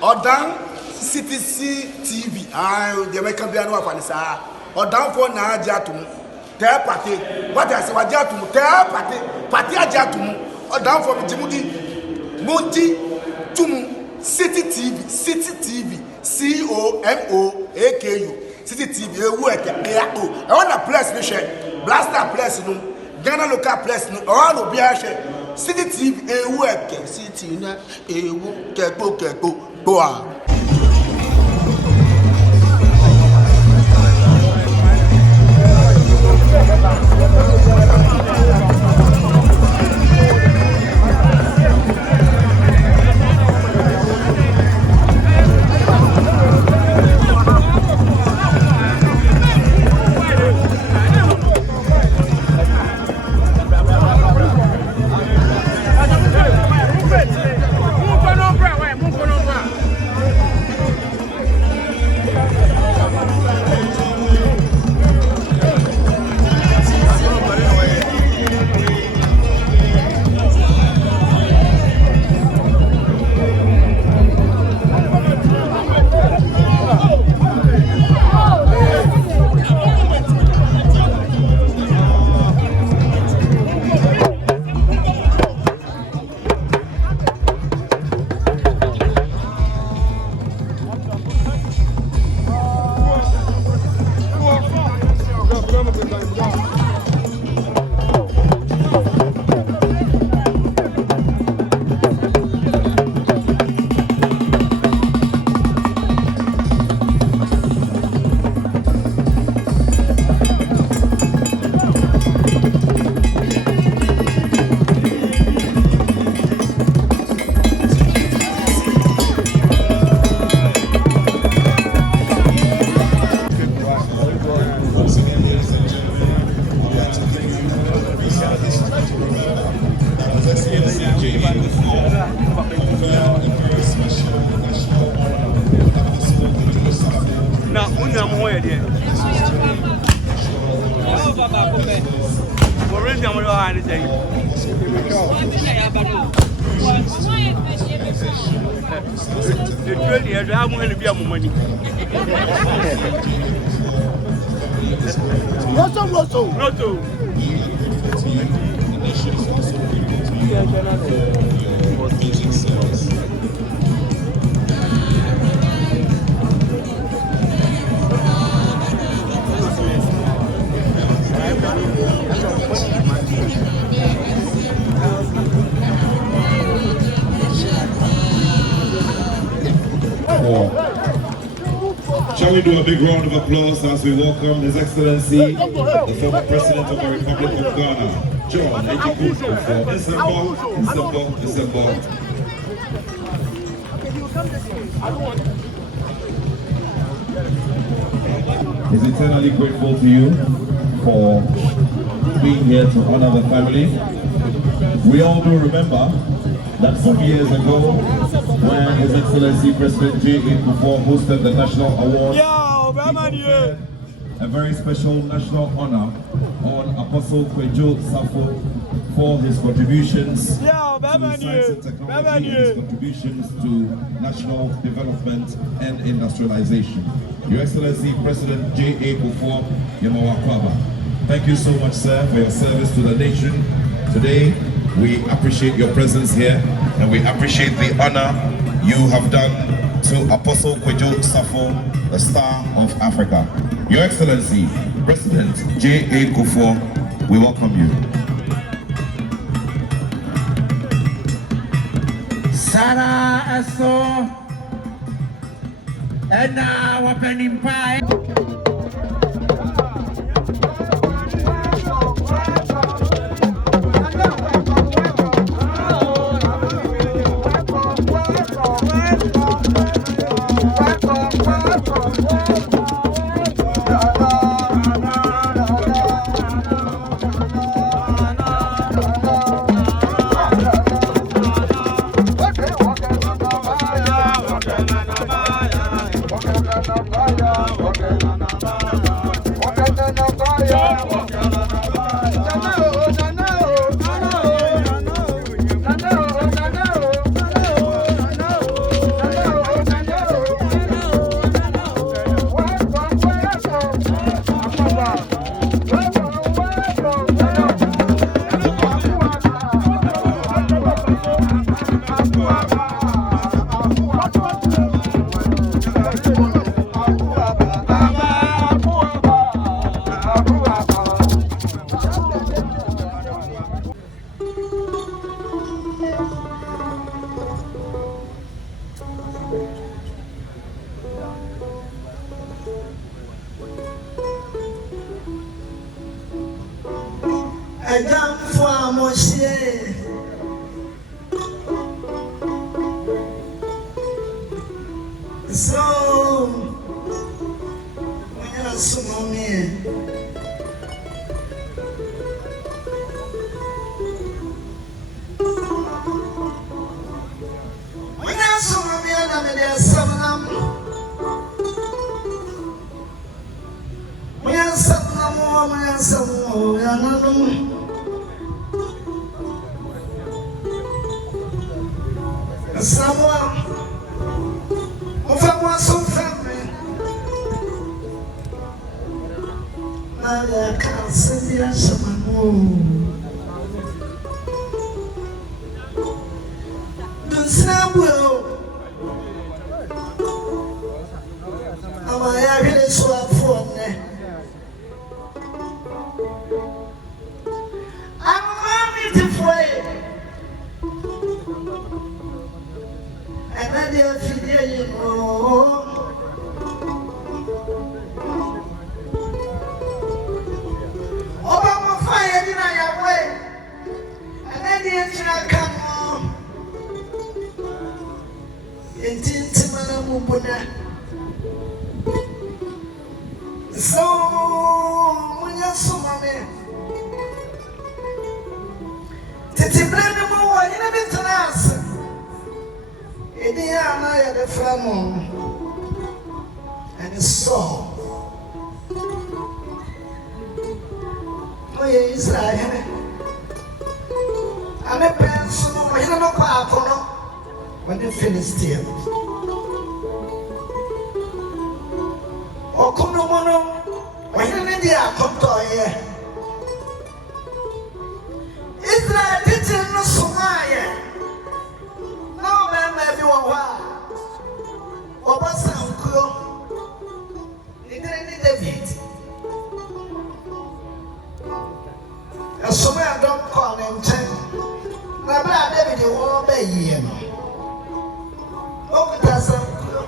Odan CTC TV. The American piano of Anissa. Odan for na Jatum. Tell party. What I say, what Jatum? Tell party Jatum. Odan for Jimudi. Monty Tumu. City TV. COMOAKU. City TV. I want a place, Blaster place, no. Ghana local place, no. All of Biache. City TV. City na. Keko. Boa. Shall we do a big round of applause as we welcome His Excellency, the former President of the Republic of Ghana, John Ejikwu Isembo. He's eternally grateful to you for being here to honor the family. We all do remember that some years ago, when His Excellency President J.A. Kufuor hosted the National Award, a very special national honor on Apostle Kwejo Safo for his contributions to science and technology and his contributions to national development and industrialization. Your Excellency President J.A. Kufuor Yemawakwaba, thank you so much, sir, for your service to the nation. Today, we appreciate your presence here, and we appreciate the honor you have done to Apostle Kwejo Safo, the Star of Africa. Your Excellency, President J.A. Kufuor, we welcome you. Sara Aso, and now we're pending pie. Okay. jump for Moshe. So, when you're so near, when you're so near, I'm in there, some we are some more, someone of our some family. Now I can't send you some more. The sample. Am I having swap for me? I'm ready to play. And then they'll figure you know. Obama fire in our way. And then the engine come on. It's intimate Mubuna. So, when you're so many, Titi Brandon, you know, it's an answer. Indiana had a family and a soul. Oh, Israel. I'm a person who is not a when the Philistines. Oh, Kunomono, when India come to here. Israel didn't know Somalia. No man, everyone, or what's uncle? They didn't need David. And so I don't call him 10. My brother David, you won't be here. Oh, that's uncle.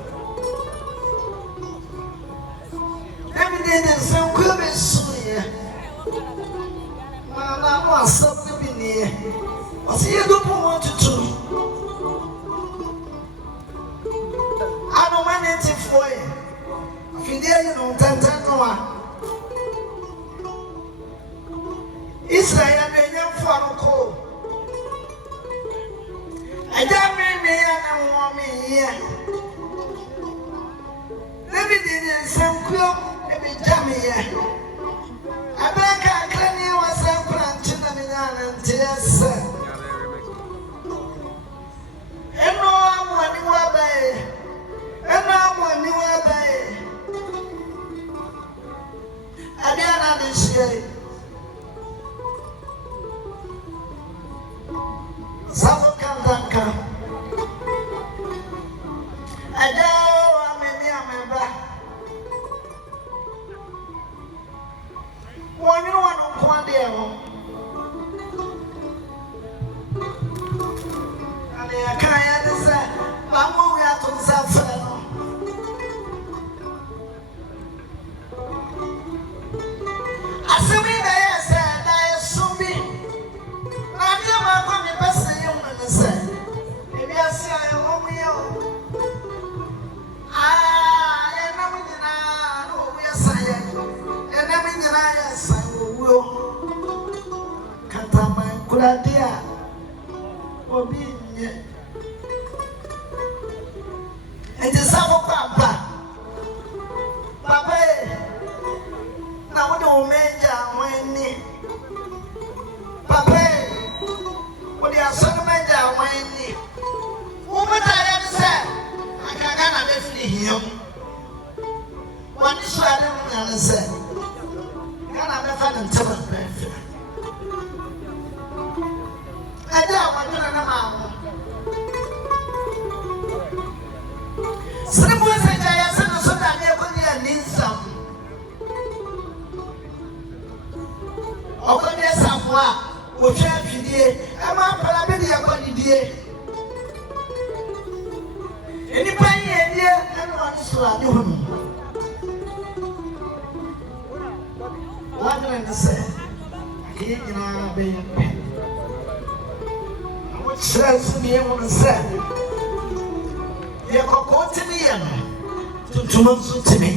David didn't say, we'll be soon here. I want something to be near. I see you don't want to do. I don't want anything for you. If you dare, you don't tell no one. Israel, they young for a call. I don't mean me and want me here. Let me do some club, let me jam here. I beg a cleaning was some planting and tears. And no one you obey. And no one you obey. I didn't understand. Some come. I know I'm a member. One you want to come there. And I can't say, I'm going to suffer. I see me there, said, I assume me. I'm your mother, the best young man said. Maybe I say, I'm home here. I am not we are saying, and I'm in the eyes, I will. Catama, Kuladia, or be and the Savo Papa. Papa, now no major when Papa, what the son major when woman I said, I can't definitely him. One is what I said. Can I have fun and tell her? I don't want to know. Some boys say, I said, so that I need some. Oh, there's someone who can't be there. I'm a paramedic on the day. Anybody here, anyone is to a new. What do I say? I Kina be which says me on the set. You go to me to months to me.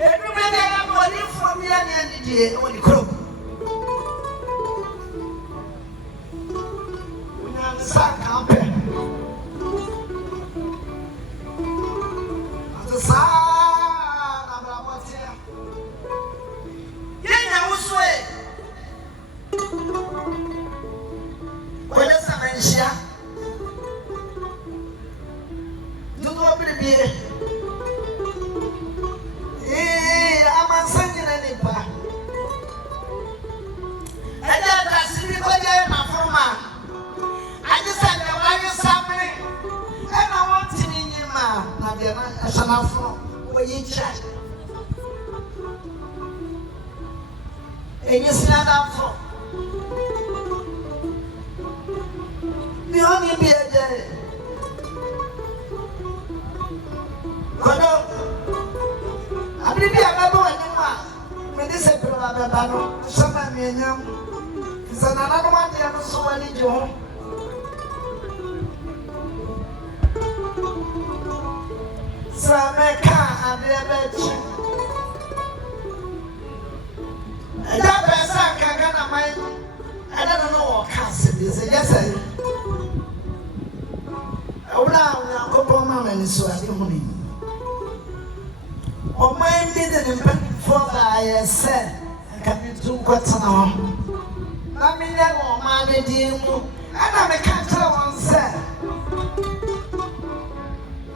Everybody have money from me and the when you croak. When I'm sack campaign. As a son of what's here. Yeah, what's way? When it's a mention. I'm a singing any part. And then I see me go there, my former. I just said, why you suffering? And I want to be in my Nadia, as an afro, where you chat. And you see that afro. The only be a day. I believe I remember when this April of the battle, some of me young is another one. They are so well in your some car and their bed. And that person can get a mind. I don't know what cancer is. Yes, I would have a couple of moments so I didn't. Oh, my didn't for I said, can you do what's on? I mean, I won't manage you, and I'm a catcher on set.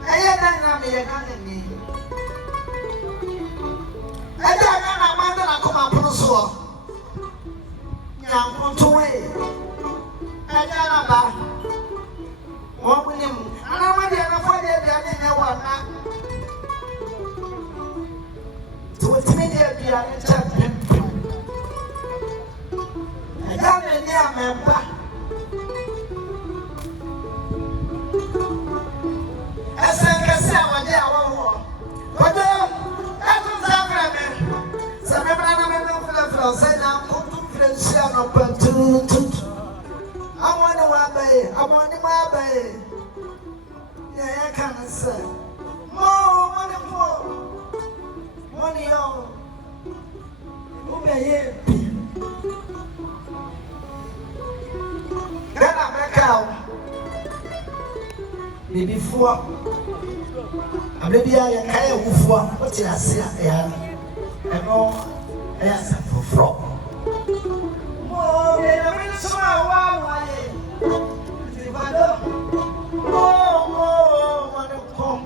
I am a gunning. I don't know, I'm going to come up on the sword. I'm going to wait. I don't know. What will you? And I'm going to avoid it. One. To a timid area, I can't remember. As I can say, I'm there. But that was happening. Some of them said, I'm confident. I want to obey. I want to obey. Yeah, I can't say. More money on. Who may hear? Then I back out. Maybe four. A baby, I can't move for what I say. I know. Yes, for frog. Oh, I'm so wild. If I don't, want to come.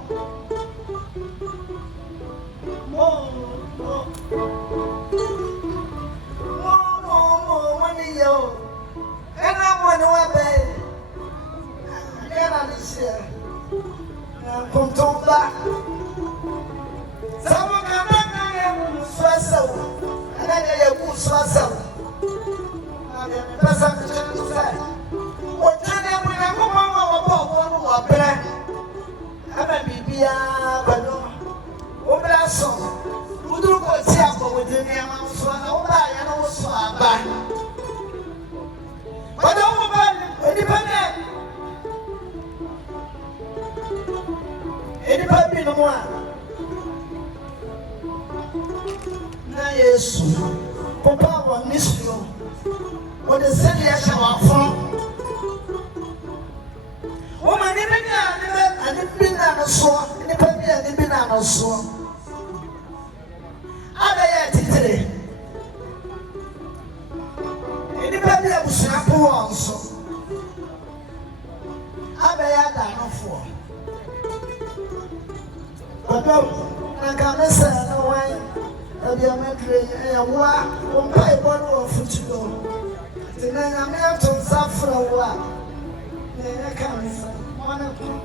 More money, yo. And I want to obey. And I say, come to back. Someone come back and I swallow. And I will swallow. That's what I'm trying to say. What can I when I come on our bread? I'm a BBA, but no. Over that song, who do go tell with the name of Swan, and also a band. But don't independent. Anybody no more? Now, yes, Papa, one miss you. What the city I shall from? Oh, my name and the banana saw, and the baby and the banana saw. I bet today. Anybody that was sample also. I bet I don't for. But I can't say no way. I'll be a maker and one pay one or foot. Then I'm out on Safra. I can't say one of them.